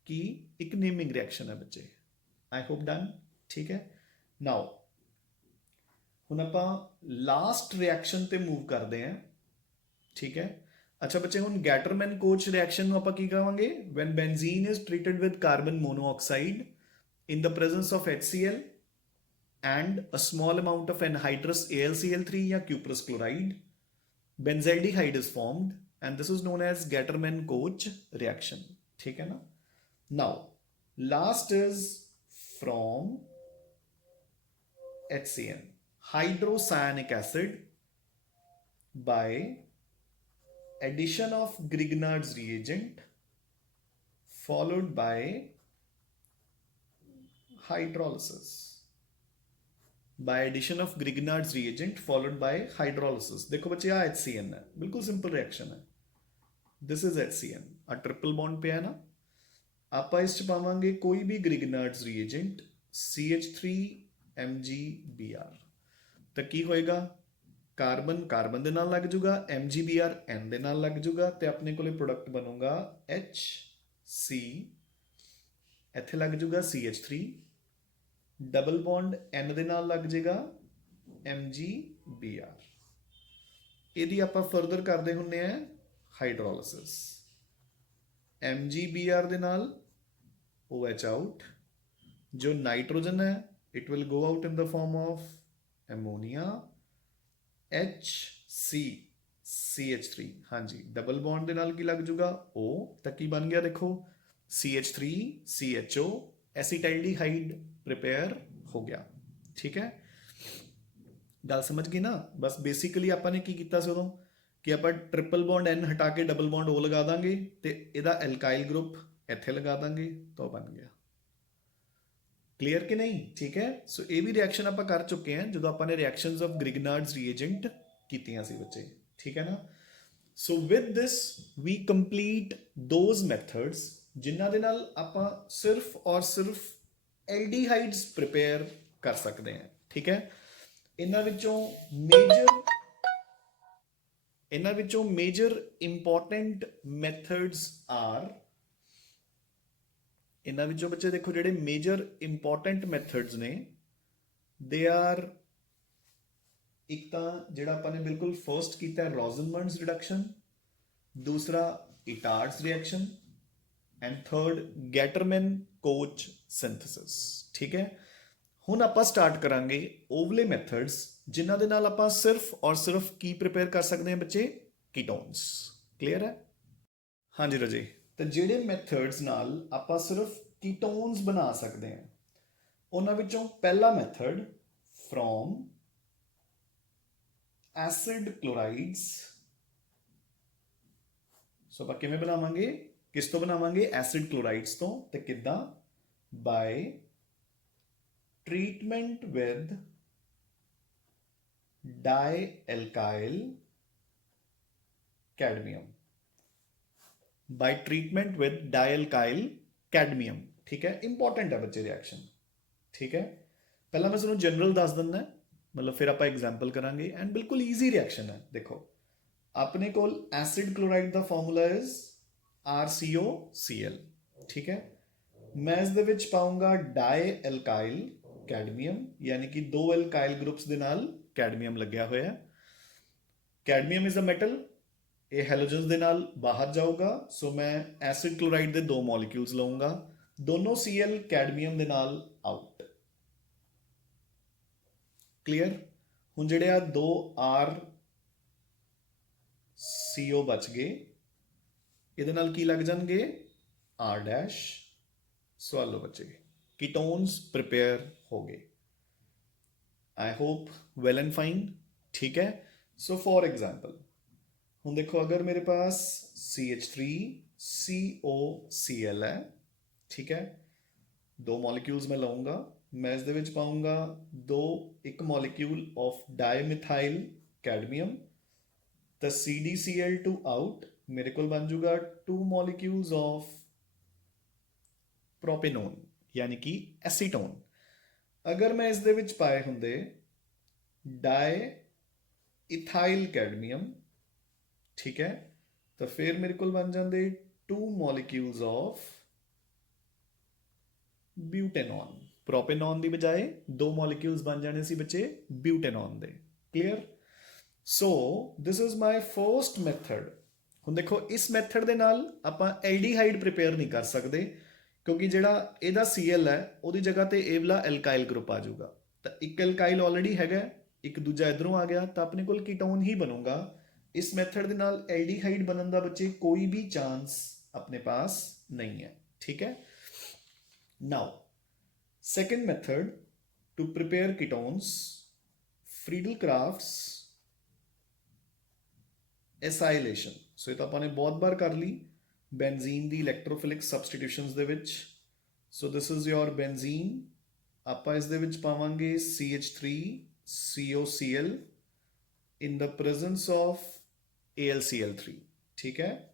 ਕਿ ਇੱਕ ਨੇਮਿੰਗ ਰਿਐਕਸ਼ਨ ਹੈ ਬੱਚੇ। ਆਈ ਹੋਪ ਡਨ, ਠੀਕ ਹੈ। ਨਾਓ ਹੁਣ ਆਪਾਂ ਲਾਸਟ ਰਿਐਕਸ਼ਨ ਤੇ ਮੂਵ ਕਰਦੇ ਹਾਂ, ਠੀਕ ਹੈ। ਅੱਛਾ ਬੱਚੇ, ਹੁਣ ਗੈਟਰਮੈਨ ਕੋਚ ਰਿਐਕਸ਼ਨ ਨੂੰ ਆਪਾਂ ਕੀ ਕਹਾਂਗੇ, when benzene is treated with carbon monoxide in the presence of HCl and a small amount of anhydrous AlCl3 या cuprous chloride, benzaldehyde is formed and this is known as Gattermann-Koch reaction, ठीक है ना। Now last is from HCN, hydrocyanic acid, by addition of Grignard's reagent followed by hydrolysis, by addition of Grignard's reagent followed by hydrolysis। देखो बच्चे आ HCN है, बिल्कुल simple reaction है, this is HCN, आ triple bond पे है ना। आप इस च पावांगे कोई भी Grignard's reagent CH3 MgBr, तो की होएगा ਕਾਰਬਨ ਕਾਰਬਨ ਦੇ ਨਾਲ ਲੱਗ ਜੂਗਾ, MgBr N ਦੇ ਨਾਲ ਲੱਗ ਜੂਗਾ ਤੇ ਆਪਣੇ ਕੋਲੇ ਪ੍ਰੋਡਕਟ ਬਣੂਗਾ HC, ਇੱਥੇ ਲੱਗ ਜੂਗਾ CH3, ਡਬਲ ਬੌਂਡ N ਦੇ ਨਾਲ ਲੱਗ ਜਾਏਗਾ MgBr। ਇਹਦੀ ਆਪਾਂ ਫਰਦਰ ਕਰਦੇ ਹੁੰਨੇ ਆ ਹਾਈਡਰੋਲਿਸਿਸ, MgBr ਦੇ ਨਾਲ OH ਆਊਟ, ਜੋ ਨਾਈਟ੍ਰੋਜਨ ਹੈ it will go out in the form of ammonia HCCH3, ਹਾਂਜੀ ਡਬਲ ਬੌਂਡ ਦੇ ਨਾਲ ਕੀ ਲੱਗ ਜੂਗਾ O, ਤਾਂ ਕੀ ਬਣ ਗਿਆ ਦੇਖੋ CH3CHO ਐਸੀਟਾਈਲਡੀਹਾਈਡ प्रिपेयर हो गया, ठीक है। गल समझ गई ना। बस बेसिकली आपने की किया से उदों कि आप ट्रिपल बॉन्ड N हटा के डबल बॉन्ड O लगा देंगे तो यदा एल्काइल ग्रुप इत्थे लगा देंगे तो बन गया। क्लीयर कि नहीं, ठीक है। सो ये भी रिएक्शन आप कर चुके हैं जो आपने रिएक्शंस ऑफ ग्रिगनार्ड्स रिएजेंट कीतियां सी बच्चे, ठीक है ना। So with this we complete those methods जिन्हां दे नाल आपां सिर्फ और सिर्फ एल्डिहाइड्स प्रिपेयर कर सकते हैं, ठीक है। इन्हां विचों मेजर इंपॉर्टेंट मैथड्स आर, इन्हां विचों बच्चे देखो जिहड़े मेजर इंपॉर्टेंट मैथड्स ने दे आर, एक तां जिहड़ा आपां ने बिल्कुल फर्स्ट कीता है रॉजनमंड्स रिडक्शन, दूसरा Etard's reaction and third Gattermann Koch synthesis, ठीक है। हुण आपां स्टार्ट करांगे ओवले मैथड्स जिन्हां दे नाल आपां सिर्फ और सिर्फ की प्रिपेयर कर सकते हैं बच्चे, कीटोन्स। क्लीयर है, हाँ जी राजे। तो जिहड़े मैथड्स नाल आपां सिर्फ कीटोन्स बना सकते हैं उन्हां विचों पहला मैथड फ्रॉम एसिड क्लोराइड्स, सो आपां किवें बनावांगे, किस तो बनावांगे, एसिड क्लोराइड्स तो, ते किद्दां, by treatment with dialkyl cadmium, by treatment with dialkyl cadmium, ठीक है। इंपॉर्टेंट है बच्चे रिएक्शन, ठीक है। पहला मैं तुहानूं जनरल दस दिंदा, मतलब फिर आप एग्जाम्पल करांगे एंड बिल्कुल ईजी रिएक्शन है। देखो अपने कोल एसिड क्लोराइड का फॉर्मूला इज RCOCl, ठीक है। मैं इस दे विच पाऊंगा डाई एल्काइल कैडमियम, यानी कि दो एल्काइल ग्रुप्स दे नाल कैडमियम लग्या होया है। कैडमियम इज अ मेटल, ये हैलोजन्स दे नाल बाहर जाऊगा, सो मैं एसिड क्लोराइड दे दो मॉलिक्यूल्स लऊंगा, दोनों Cl कैडमियम दे नाल आउट, ਕਲੀਅਰ। ਹੁਣ ਜਿਹੜੇ ਆ 2 ਆਰ CO ਬਚ ਗਏ, ਇਹਦੇ ਨਾਲ ਕੀ ਲੱਗ ਜਾਣਗੇ R ਡੈਸ਼, ਸਵਾਲੋ ਬੱਚੇ ਕੀਟੋਨਸ ਪ੍ਰਿਪੇਅਰ ਹੋ ਗਏ। I hope well and fine, ठीक है। सो फॉर एग्जाम्पल ਹੁਣ देखो अगर मेरे पास CH3COCl है, ठीक है, 2 मॉलिक्यूल्स मैं लूँगा, मैं इस दे विच पाऊँगा एक मॉलिक्यूल ऑफ डाईमिथाइल कैडमियम, तो CdCl2 आउट मेरे को बन जूगा 2 मॉलिक्यूल्स ऑफ प्रोपेनोन यानी कि एसीटोन। अगर मैं इस दे विच पाए हुंदे डाई इथाइल कैडमियम, ठीक है, तो फिर मेरे को बन जाते 2 मॉलिक्यूल्स ऑफ ब्यूटेनॉन। प्रोपेनॉन की बजाय 2 मॉलिक्यूल्स बन जाने सी बच्चे butanone they. Clear. So this is my first method. हुण देखो इस मैथड दे नाल आपां एल्डिहाइड प्रिपेयर नहीं कर सकते, क्योंकि ਜਿਹੜਾ ਇਹਦਾ Cl ਹੈ ਉਹਦੀ ਜਗ੍ਹਾ ਤੇ ਇਹ ਵਾਲਾ ਐਲਕਾਈਲ ਗਰੁੱਪ ਆ ਜਾਊਗਾ, ਤਾਂ ਇੱਕ ਐਲਕਾਈਲ ਆਲਰੇਡੀ ਹੈਗਾ, ਇੱਕ ਦੂਜਾ ਇਧਰੋਂ ਆ ਗਿਆ, ਤਾਂ ਆਪਣੇ ਕੋਲ ਕੀਟੋਨ ਹੀ ਬਣੂਗਾ। ਇਸ ਮੈਥਡ ਦੇ ਨਾਲ ਐਲਡੀਹਾਈਡ ਬਣਨ ਦਾ ਬੱਚੇ ਕੋਈ ਵੀ ਚਾਂਸ ਆਪਣੇ ਪਾਸ ਨਹੀਂ ਹੈ, ਠੀਕ ਹੈ। Now second method to prepare ketones, Friedel Crafts acylation. So ਇਹ ਤਾਂ ਆਪਾਂ ਨੇ ਬਹੁਤ ਵਾਰ ਕਰ ਲਈ ਬੈਨਜ਼ੀਨ ਦੀ ਇਲੈਕਟ੍ਰੋਫਿਲਿਕ ਸਬਸਟੀਟਿਊਸ਼ਨਸ ਦੇ ਵਿੱਚ। ਸੋ ਦਿਸ ਇਜ਼ ਯੋਰ ਬੈਨਜ਼ੀਨ, ਆਪਾਂ ਇਸ ਦੇ ਵਿੱਚ ਪਾਵਾਂਗੇ CH3COCl in the presence of AlCl3, ठीक है।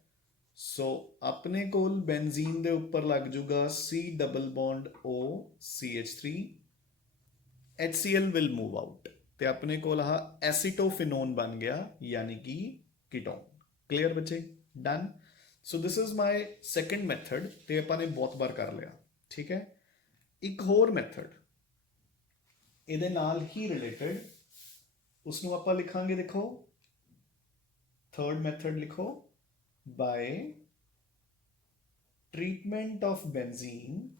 सो अपने कोल बेंजीन दे ऊपर लग जूगा C double bond O CH3, HCl will move out, ते अपने कोल आह एसीटोफिनोन बन गया यानी कि कीटोन। क्लियर बच्चे, done. So this is my second method, ते आपां ने बहुत बार कर लिया, ठीक है। एक होर मैथड ਇਹਦੇ ਨਾਲ ही रिलेटेड, उसनों आपां लिखांगे, देखो थर्ड मैथड लिखो, bye treatment of benzene,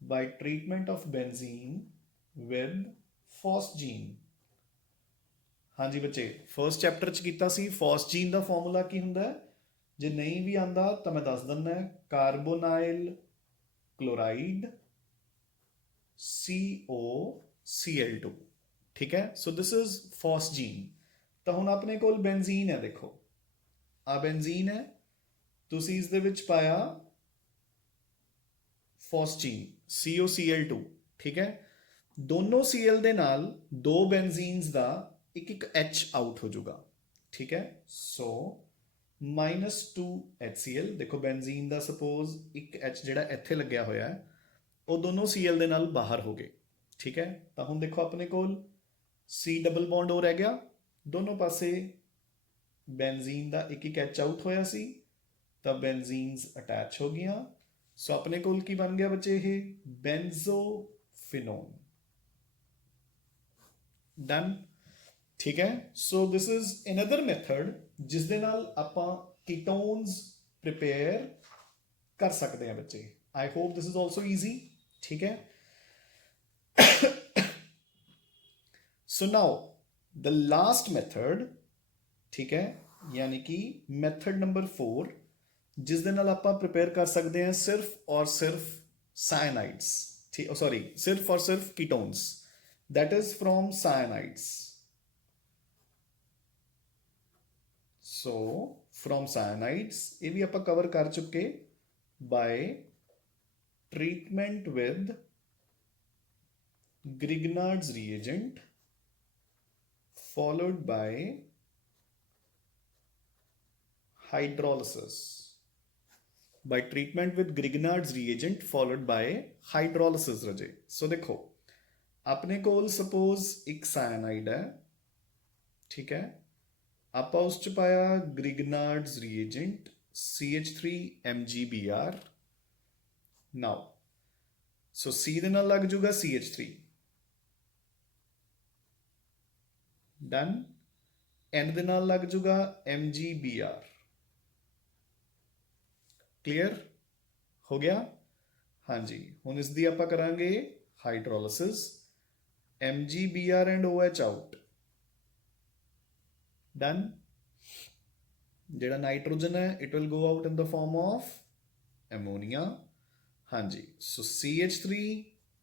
bye treatment of benzene with phosgene. हाँ जी बच्चे, फर्स्ट चैप्टर च कीता सी फॉस्जीन का फॉर्मूला की हुंदा है, जे नहीं भी आंदा तो मैं दस दिना, कार्बोनाइल क्लोराइड COCl2, ठीक है। So this is phosgene. तो हुण अपने कोल बेंजीन है, देखो आ बेंजीन है, तुसी इस दे विच पाया फॉस्जीन COCl2, ठीक है। दोनों Cl दे नाल 2 बेंजीन्स दा एक H आउट हो जाऊगा, ठीक है। सो -2 HCl, देखो बेंजीन दा सपोज एक H जिहड़ा इत्थे लग्या होया है, वो दोनों Cl दे नाल बाहर हो गए, ठीक है। तो हुण देखो अपने कोल C डबल बॉन्ड हो रह गया, दोनों पासे बेंजीन का एक H आउट होया सी, तो बेंजीन्स अटैच हो गई। सो अपने कोल की बन गया बच्चे ये बेंजोफिनोन। डन, ठीक है। So this is another method जिस दे नाल आपां कीटोन्स प्रिपेयर कर सकते हैं बच्चे। I hope this is also easy, ठीक है। So now the last method, ठीक है, यानी कि मेथड नंबर 4, जिस दे नाल आपां प्रिपेयर कर सकते हैं सिर्फ और सिर्फ साइनाइड्स, ठीक, सॉरी सिर्फ और सिर्फ ketones, that is from cyanides. So from cyanides ये भी आपां कवर कर चुके bye treatment with Grignard's reagent followed by hydrolysis, by treatment with Grignard's reagent followed by hydrolysis रजे। सो देखो अपने कोल सपोज एक साइनाइड है, ठीक है, आपां उस च पाया Grignard's reagent CH3MgBr। Now so C दे नाल लग जूगा CH3, डन। N दे नाल लग जूगा MgBr। क्लियर हो गया। हाँ जी, हुण इसकी आपां करांगे hydrolysis. MgBr and OH out. Done. ਜਿਹੜਾ ਨਾਈਟ੍ਰੋਜਨ ਹੈ it will go out in the form of ammonia. ਹਾਂਜੀ, ਸੋ CH3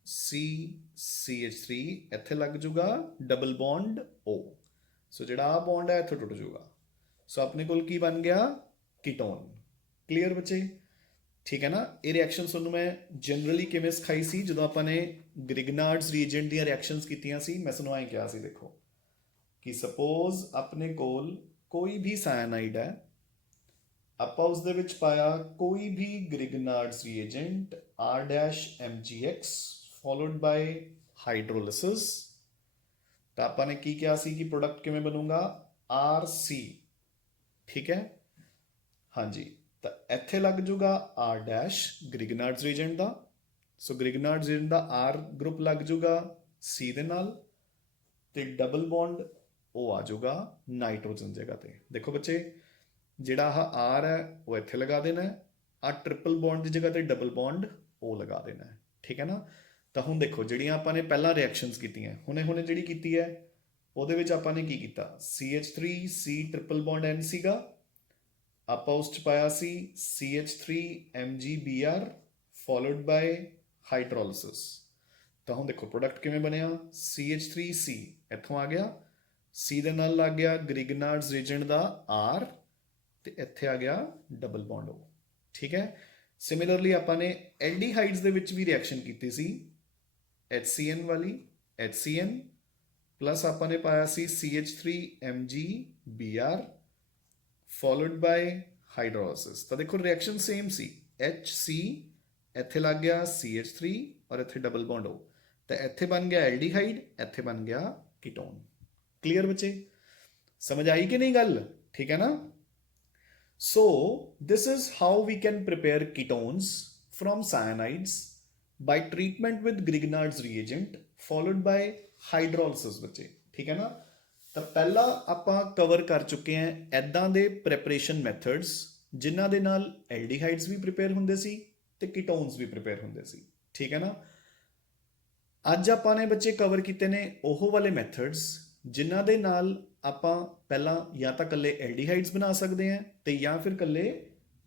CH3 ਇੱਥੇ ਲੱਗ ਜੂਗਾ ਡਬਲ ਬੌਂਡ O. ਸੋ ਜਿਹੜਾ ਆ ਬੌਂਡ ਹੈ ਇੱਥੇ ਟੁੱਟ ਜੂਗਾ. ਸੋ ਆਪਣੇ ਕੋਲ ਕੀ ਬਣ ਗਿਆ? ਕੀਟੋਨ. ਕਲੀਅਰ ਬੱਚੇ? ਠੀਕ ਹੈ ਨਾ? ਇਹ ਰਿਐਕਸ਼ਨ ਤੁਹਾਨੂੰ ਮੈਂ ਜਨਰਲੀ ਕਿਵੇਂ ਸਿਖਾਈ ਸੀ ਜਦੋਂ ਆਪਾਂ ਨੇ ਗ੍ਰਿਗਨਾਰਡਸ ਰੀਏਜੈਂਟ ਦੀਆਂ ਰਿਐਕਸ਼ਨਸ ਕੀਤੀਆਂ ਸੀ. ਮੈਂ ਤੁਹਾਨੂੰ ਐਂ ਕਿਹਾ ਸੀ, ਦੇਖੋ ਕਿ ਸਪੋਜ਼ ਆਪਣੇ ਕੋਲ ਕੋਈ ਵੀ ਸਾਇਨਾਈਡ ਹੈ, ਆਪਾਂ ਉਸ ਦੇ ਵਿੱਚ ਪਾਇਆ ਕੋਈ ਵੀ ਗ੍ਰਿਗਨਾਰਡਸ ਰੀਏਜੈਂਟ R-MgX ਫੋਲੋਡ ਬਾਈ ਹਾਈਡਰੋਲਿਸਿਸ, ਤਾਂ ਆਪਾਂ ਨੇ ਕੀ ਕਿਹਾ ਸੀ ਕਿ ਪ੍ਰੋਡਕਟ ਕਿਵੇਂ ਬਣੂਗਾ? RC. ਠੀਕ ਹੈ? ਹਾਂਜੀ, ਤਾਂ ਇੱਥੇ ਲੱਗ ਜੂਗਾ R- ਗ੍ਰਿਗਨਾਰਡਸ ਰੀਏਜੈਂਟ ਦਾ. ਸੋ ਗ੍ਰਿਗਨਾਰਡਸ ਰੀਏਜੈਂਟ ਦਾ R ਗਰੁੱਪ ਲੱਗ ਜੂਗਾ C ਦੇ ਨਾਲ, ਤੇ ਡਬਲ ਬੌਂਡ O ਆ ਜਾਊਗਾ ਨਾਈਟ੍ਰੋਜਨ ਜਗ੍ਹਾ ਤੇ. ਦੇਖੋ ਬੱਚੇ, ਜਿਹੜਾ ਆਹ R ਹੈ ਉਹ ਇੱਥੇ ਲਗਾ ਦੇਣਾ ਹੈ, ਆਹ ਟ੍ਰਿਪਲ ਬੌਂਡ ਦੀ ਜਗ੍ਹਾ ਤੇ ਡਬਲ ਬੌਂਡ O ਲਗਾ ਦੇਣਾ ਹੈ. ਠੀਕ ਹੈ ਨਾ? ਤਾਂ ਹੁਣ ਦੇਖੋ, ਜਿਹੜੀਆਂ ਆਪਾਂ ਨੇ ਪਹਿਲਾਂ ਰਿਐਕਸ਼ਨਸ ਕੀਤੀਆਂ, ਹੁਣੇ ਜਿਹੜੀ ਕੀਤੀ ਹੈ ਉਹਦੇ ਵਿੱਚ ਆਪਾਂ ਨੇ ਕੀ ਕੀਤਾ? CH3C ਟ੍ਰਿਪਲ ਬੌਂਡ N ਸੀਗਾ, ਆਪਾਂ ਉਸ 'ਚ ਪਾਇਆ ਸੀ CH3MgBr ਫੋਲੋਡ ਬਾਈ ਹਾਈਡਰੋਲਿਸਿਸ. ਤਾਂ ਹੁਣ ਦੇਖੋ ਪ੍ਰੋਡਕਟ ਕਿਵੇਂ ਬਣਿਆ? CH3C ਇੱਥੋਂ ਆ ਗਿਆ, C ਦੇ ਨਾਲ ਲੱਗ ਗਿਆ ਗ੍ਰਿਗਨਾਰਡਸ ਰੀਏਜੈਂਟ ਦਾ R, ਤੇ ਇੱਥੇ ਆ ਗਿਆ ਡਬਲ ਬੌਂਡ O. ਠੀਕ ਹੈ? ਸਿਮਿਲਰਲੀ ਆਪਾਂ ਨੇ ਐਲਡੀਹਾਈਡਸ ਦੇ ਵਿੱਚ ਵੀ ਰਿਐਕਸ਼ਨ ਕੀਤੀ ਸੀ, HCN ਵਾਲੀ, HCN ਪਲੱਸ ਆਪਾਂ ਨੇ ਪਾਇਆ ਸੀ CH3MgBr ਫੋਲੋਡ ਬਾਈ ਹਾਈਡਰੋਲਿਸਿਸ. ਤਾਂ ਦੇਖੋ ਰਿਐਕਸ਼ਨ ਸੇਮ ਸੀ, HC ਇੱਥੇ ਲੱਗ ਗਿਆ CH3 ਔਰ ਇੱਥੇ ਡਬਲ ਬੌਂਡ O, ਤਾਂ ਇੱਥੇ ਬਣ ਗਿਆ ਐਲਡੀਹਾਈਡ, ਇੱਥੇ ਬਣ ਗਿਆ ਕੀਟੋਨ. ਕਲੀਅਰ ਬੱਚੇ? ਸਮਝ ਆਈ ਕਿ ਨਹੀਂ ਗੱਲ? ਠੀਕ ਹੈ ਨਾ? So this is how we can prepare ketones from cyanides by treatment with Grignard's reagent followed by hydrolysis ਬੱਚੇ. ਠੀਕ ਹੈ ਨਾ? ਤਾਂ ਪਹਿਲਾਂ ਆਪਾਂ ਕਵਰ ਕਰ ਚੁੱਕੇ ਹਾਂ ਐਦਾਂ ਦੇ ਪ੍ਰੈਪਰੇਸ਼ਨ ਮੈਥਡਸ ਜਿਨ੍ਹਾਂ ਦੇ ਨਾਲ ਐਲਡੀਹਾਈਡਸ ਵੀ ਪ੍ਰਿਪੇਅਰ ਹੁੰਦੇ ਸੀ ਤੇ ਕੀਟੋਨਸ ਵੀ ਪ੍ਰਿਪੇਅਰ ਹੁੰਦੇ ਸੀ. ਠੀਕ ਹੈ ਨਾ? ਅੱਜ ਆਪਾਂ ਨੇ ਬੱਚੇ ਕਵਰ ਕੀਤੇ ਨੇ ਉਹ ਵਾਲੇ ਮੈਥਡਸ ਜਿਨ੍ਹਾਂ ਦੇ ਨਾਲ ਆਪਾਂ ਪਹਿਲਾਂ ਜਾਂ ਤਾਂ ਇਕੱਲੇ ਐਲਡੀਹਾਈਡਸ ਬਣਾ ਸਕਦੇ ਹਾਂ ਤੇ ਜਾਂ ਫਿਰ ਇਕੱਲੇ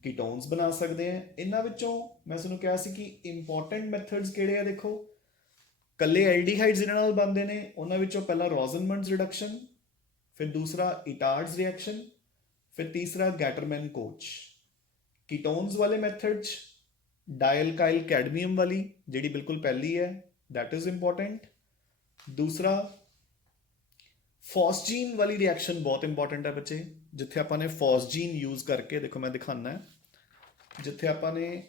ਕੀਟੋਨਸ ਬਣਾ ਸਕਦੇ ਹਾਂ. ਇਹਨਾਂ ਵਿੱਚੋਂ ਮੈਂ ਤੁਹਾਨੂੰ ਕਿਹਾ ਸੀ ਕਿ ਇੰਪੋਰਟੈਂਟ ਮੈਥਡਸ ਕਿਹੜੇ ਆ? ਦੇਖੋ, ਇਕੱਲੇ ਐਲਡੀਹਾਈਡਸ ਜਿਹਨਾਂ ਨਾਲ ਬਣਦੇ ਨੇ ਉਹਨਾਂ ਵਿੱਚੋਂ ਪਹਿਲਾ ਰੋਜ਼ਨਮੰਡਸ ਰਿਡਕਸ਼ਨ, ਫਿਰ ਦੂਸਰਾ ਇਟਾਰਡਸ ਰਿਐਕਸ਼ਨ, ਫਿਰ ਤੀਸਰਾ ਗੈਟਰਮੈਨ ਕੋਚ. ਕੀਟੋਨਸ ਵਾਲੇ ਮੈਥਡ 'ਚ ਡਾਇਲਕਾਈਲ ਕੈਡਮੀਅਮ ਵਾਲੀ ਜਿਹੜੀ ਬਿਲਕੁਲ ਪਹਿਲੀ ਹੈ, ਦੈਟ ਇਜ਼ ਇੰਪੋਰਟੈਂਟ. ਦੂਸਰਾ ਫੋਸਜੀਨ ਵਾਲੀ ਰਿਐਕਸ਼ਨ ਬਹੁਤ ਇੰਪੋਰਟੈਂਟ ਹੈ ਬੱਚੇ, ਜਿੱਥੇ ਆਪਾਂ ਨੇ ਫੋਸਜੀਨ ਯੂਜ਼ ਕਰਕੇ, ਦੇਖੋ ਮੈਂ ਦਿਖਾਉਣਾ ਹੈ, ਜਿੱਥੇ ਆਪਾਂ ਨੇ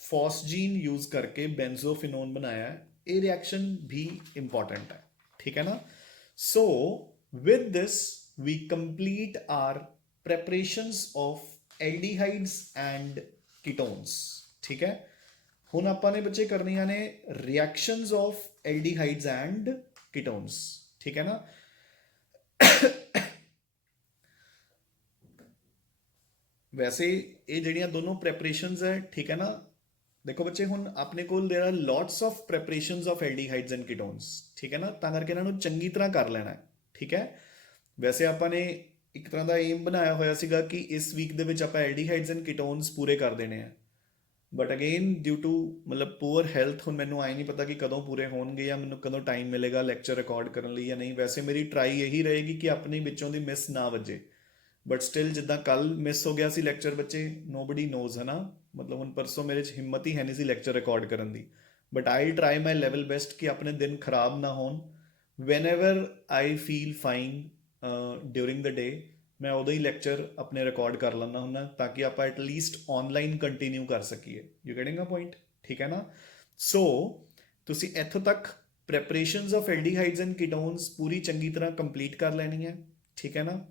ਫੋਸਜੀਨ ਯੂਜ਼ ਕਰਕੇ ਬੈਂਜ਼ੋਫਿਨੋਨ ਬਣਾਇਆ ਹੈ, ਇਹ ਰਿਐਕਸ਼ਨ ਵੀ ਇੰਪੋਰਟੈਂਟ ਹੈ. ਠੀਕ ਹੈ ਨਾ? So with this we complete our preparations of aldehydes and ketones. ਠੀਕ ਹੈ? ਹੁਣ ਆਪਾਂ ਨੇ ਬੱਚੇ ਕਰਨੀਆਂ ਨੇ reactions of aldehydes and ketones. ਠੀਕ ਹੈ ਨਾ? ਵੈਸੇ ਇਹ ਜਿਹੜੀਆਂ ਦੋਨੋਂ ਪ੍ਰੈਪਰੇਸ਼ਨਸ ਹੈ, ਠੀਕ ਹੈ ਨਾ? ਦੇਖੋ ਬੱਚੇ, ਹੁਣ ਆਪਣੇ ਕੋਲ there are lots of preparations of aldehydes and ketones. ਠੀਕ ਹੈ ਨਾ? ਤਾਂ ਕਰਕੇ ਇਹਨਾਂ ਨੂੰ ਚੰਗੀ ਤਰ੍ਹਾਂ ਕਰ ਲੈਣਾ ਹੈ. ਠੀਕ ਹੈ? ਵੈਸੇ ਆਪਾਂ ਨੇ ਇੱਕ ਤਰ੍ਹਾਂ ਦਾ ਏਮ ਬਣਾਇਆ ਹੋਇਆ ਸੀਗਾ ਕਿ ਇਸ ਵੀਕ ਦੇ ਵਿੱਚ ਆਪਾਂ ਐਲਡੀਹਾਈਡਸ ਐਂਡ ਕੀਟੋਨਸ ਪੂਰੇ ਕਰ ਦੇਣੇ ਆ, ਬਟ ਅਗੇਨ ਡਿਊ ਟੂ ਮਤਲਬ ਪੂਅਰ ਹੈਲਥ ਹੁਣ ਮੈਨੂੰ ਆਈ ਨਹੀਂ ਪਤਾ ਕਿ ਕਦੋਂ ਪੂਰੇ ਹੋਣਗੇ ਜਾਂ ਮੈਨੂੰ ਕਦੋਂ ਟਾਈਮ ਮਿਲੇਗਾ ਲੈਕਚਰ ਰਿਕਾਰਡ ਕਰਨ ਲਈ ਜਾਂ ਨਹੀਂ. ਵੈਸੇ ਮੇਰੀ ਟਰਾਈ ਇਹੀ ਰਹੇਗੀ ਕਿ ਆਪਣੀ ਵਿੱਚੋਂ ਦੀ ਮਿਸ ਨਾ ਵੱਜੇ, ਬਟ ਸਟਿਲ ਜਿੱਦਾਂ ਕੱਲ ਮਿਸ ਹੋ ਗਿਆ ਸੀ ਲੈਕਚਰ ਬੱਚੇ, ਨੋਬਡੀ ਨੋਜ਼, ਹੈ ਨਾ? ਮਤਲਬ ਹੁਣ ਪਰਸੋਂ ਮੇਰੇ 'ਚ ਹਿੰਮਤ ਹੀ ਹੈ ਨਹੀਂ ਸੀ ਲੈਕਚਰ ਰਿਕਾਰਡ ਕਰਨ ਦੀ, but I try my level best ਕਿ ਆਪਣੇ ਦਿਨ ਖਰਾਬ ਨਾ ਹੋਣ. Whenever I feel fine during the day ਮੈਂ ਉਦੋਂ ਹੀ ਲੈਕਚਰ ਆਪਣੇ ਰਿਕਾਰਡ ਕਰ ਲੈਂਦਾ ਹੁੰਦਾ, ਤਾਂ ਕਿ ਆਪਾਂ ਐਟਲੀਸਟ ਔਨਲਾਈਨ ਕੰਟੀਨਿਊ ਕਰ ਸਕੀਏ. You getting a point? ਠੀਕ ਹੈ ਨਾ? ਸੋ ਤੁਸੀਂ ਇੱਥੋਂ ਤੱਕ preparations of aldehydes and ketones ਪੂਰੀ ਚੰਗੀ ਤਰ੍ਹਾਂ ਕੰਪਲੀਟ ਕਰ ਲੈਣੀ ਹੈ. ਠੀਕ ਹੈ ਨਾ?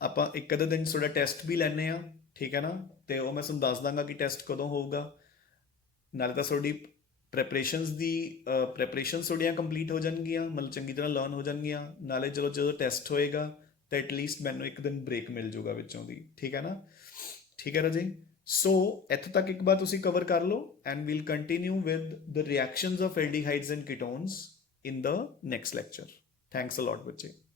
ਆਪਾਂ ਇੱਕ ਅੱਧੇ ਦਿਨ ਤੁਹਾਡਾ ਟੈਸਟ ਵੀ ਲੈਂਦੇ ਹਾਂ. ਠੀਕ ਹੈ ਨਾ? ਤੇ ਉਹ ਮੈਂ ਤੁਹਾਨੂੰ ਦੱਸ ਦਾਂਗਾ ਕਿ ਟੈਸਟ ਕਦੋਂ ਹੋਊਗਾ. ਨਾਲੇ ਤਾਂ ਤੁਹਾਡੀ ਪ੍ਰੈਪਰੇਸ਼ਨਸ ਤੁਹਾਡੀਆਂ ਕੰਪਲੀਟ ਹੋ ਜਾਣਗੀਆਂ, ਮਤਲਬ ਚੰਗੀ ਤਰ੍ਹਾਂ ਲਰਨ ਹੋ ਜਾਣਗੀਆਂ. ਨਾਲੇ ਜਦੋਂ ਟੈਸਟ ਹੋਏਗਾ ਤਾਂ ਐਟਲੀਸਟ ਮੈਨੂੰ ਇੱਕ ਦਿਨ ਬ੍ਰੇਕ ਮਿਲ ਜਾਊਗਾ ਵਿੱਚੋਂ ਦੀ. ਠੀਕ ਹੈ ਨਾ? ਠੀਕ ਹੈ ਰਾਜੇ? ਸੋ ਇੱਥੋਂ ਤੱਕ ਇੱਕ ਵਾਰ ਤੁਸੀਂ ਕਵਰ ਕਰ ਲਓ and we'll continue with the reactions of aldehydes and ketones in the next lecture. Thanks a lot, बच्चे.